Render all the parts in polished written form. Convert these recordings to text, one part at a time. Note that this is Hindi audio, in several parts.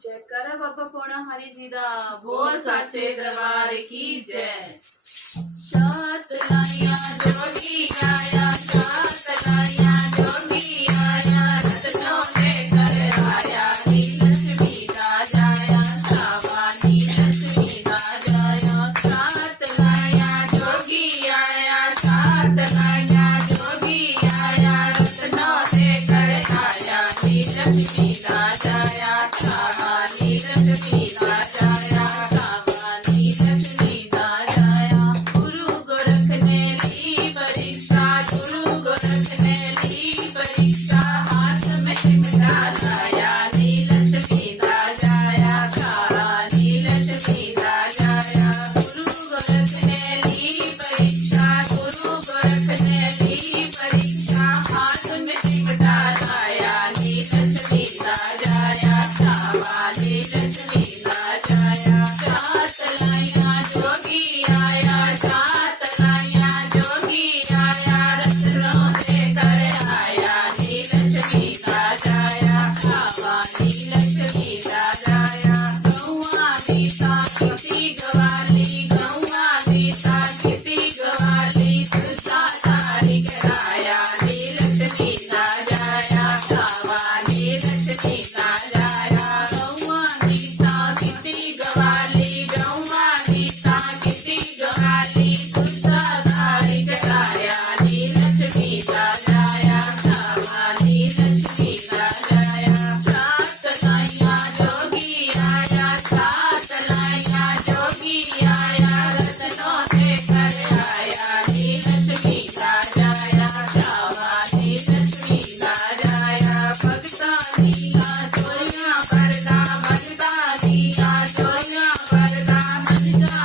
जयकारा बाबा पौना हरि जी दा बोल साचे दरबार की जय। सात लाइया जोगी आया, सात लाइया जोगी आया, रत्नों से कर आया, नीलक्ष्मी का जाया, शाबानी लक्ष्मी का जाया। सात लाइया जोगी आया, सात लाइया जोगी आया, रत्नों से कर आया, नीलक्ष्मी का जाया, शाबानी लक्ष्मी का जाया, शाबानी लक्ष्मी का जाया। गुरु गोरख ने ली परीक्षा, गुरु गोरख ने ली परीक्षा, हाथ में चिमटा लाया, नीलक्ष्मी का जाया, शाबानी लक्ष्मी का जाया। गुरु गोरख ने ली परीक्षा, गुरु गोरख ने ली परीक्षा, हाथ में चिमटा लाया, नीलक्ष्मी का जाया, शाबानी लक्ष्मी का जाया। सात लाइया जोगी आया, सात लाइया जोगी आया, रत्नों से कर आया, नीलक्ष्मी का जाया, शाबानी लक्ष्मी का जाया। गौआ गीता किसी गवाली, गौआ गीता किसी गवाली, तुझा तारी कराया, नीलक्ष्मी का जाया, शाबानी लक्ष्मी का जाया। गौआ गीता किसी गवाली, गौआ गीता किसी गवाली, तुझा तारी कराया, नीलक्ष्मी का जाया, शाबानी लक्ष्मी का जाया। सात लाइया जोगी आया, सात लाइया जोगी आया, रत्नों से कर आया, नीलक्ष्मी का जाया, शाबानी लक्ष्मी का जाया। भगता दिया चोरियां करता, भगता दिया चोरियां करता, भगता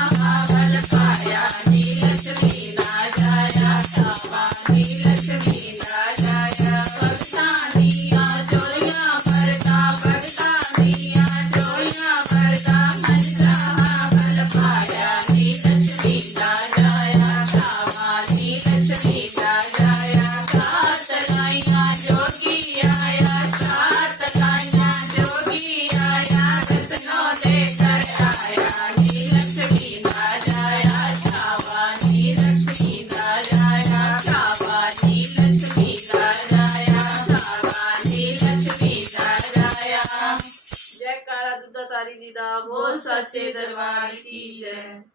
बल पाया, नीलक्ष्मी का जाया, शाबानी लक्ष्मी का जाया। भगता दिया चोरियां करता, भगता दिया चोरियां करता, भगता बल पाया, नीलक्ष्मी का जाया, शाबानी लक्ष्मी का जाया। सात लाइया जोगी आया, सात लाइया जोगी आया, रत्नों से कर आया, नीलक्ष्मी का जाया, शाबानी लक्ष्मी का जाया, शाबानी लक्ष्मी का जाया, शाबानी लक्ष्मी का जाया। जयकारा दुद्धा तारी जी दा बोल सच्चे दरबार की जय।